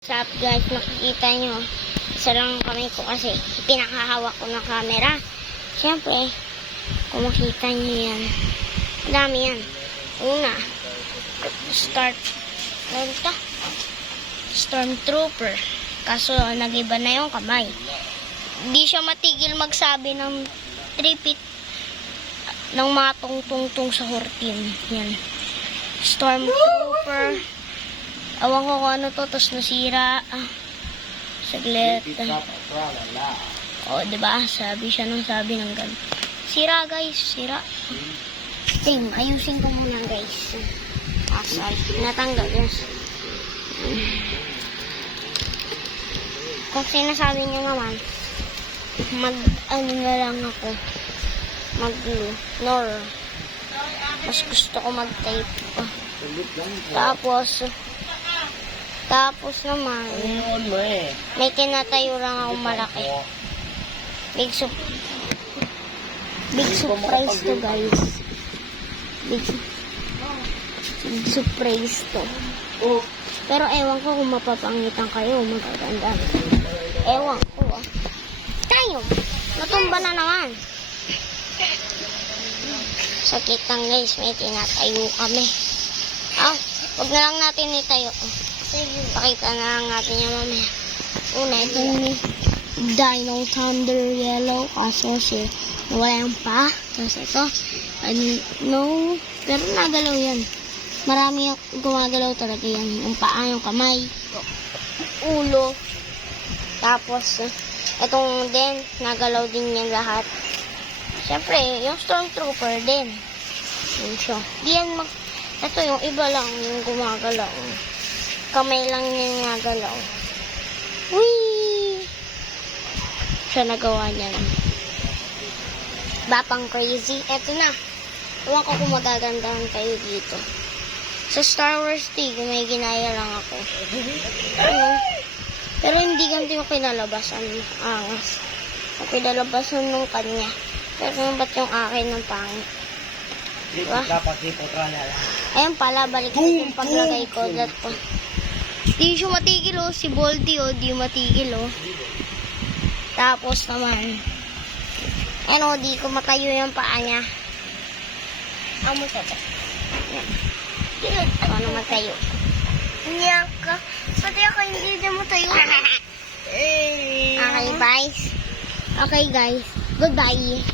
What's up guys, nakikita nyo isa lang kamay ko kasi pinakahawak ko ng camera. Siyempre kung makita nyo yan, madami yan. Una, Stormtrooper, kaso nagiba na yung kamay. Di siya matigil magsabi ng 3 feet ng mga tungtungtung sa hortin. Yan, Stormtrooper. Awan ko kung ano to, tapos nasira. Saglit. O, diba? Sabi siya nung sabi ng ganun. Sira, guys. Sira. Team, ayusin ko muna, guys. Sorry. Natanggal, guys. Kung sinasabi niyo naman, ano na lang ako. Mag-glue. Nor. Mas gusto ko mag-tape. Tapos naman, may tinatayo lang ako malaki. Big surprise to, guys. Big surprise to. Pero ewan ko kung mapapangitan kayo, magaganda. Ewan ko, Tayo! Natumba na naman. Sakit lang, guys. May tinatayo kami. Huwag na lang natin itayo. Pakita na lang natin yung mamaya. Una, itong Dino Thunder Yellow. Kaso wala yung pa. Tapos ito, no. Pero nagalaw yan. Marami yung gumagalaw talaga yan. Yung paa, yung kamay, ulo. Tapos, itong din, nagalaw din yan lahat. Siyempre, yung Stormtrooper din. Yun siya. Di yan ito yung iba lang yung gumagalaw. Kamay lang yung nagalaw. Whee! Siya nagawa niya lang. Bapang crazy. Eto na. Ewan ko kung magagandahan kayo dito. Sa Star Wars 3, may ginaya lang ako. Pero hindi ganito yung kinalabasan. Angas. Yung kinalabasan nung kanya. Pero ba't yung akin ng pangit? Diba? Ayan pala, balik ko yung paglagay ko. Di siya matigil, si Boldy, di matigil, Tapos naman, di ko matayo yung paa niya. Amo siya. Paano matayo? Niyak ka. Pati ako hindi na matayo. Okay, guys. Goodbye.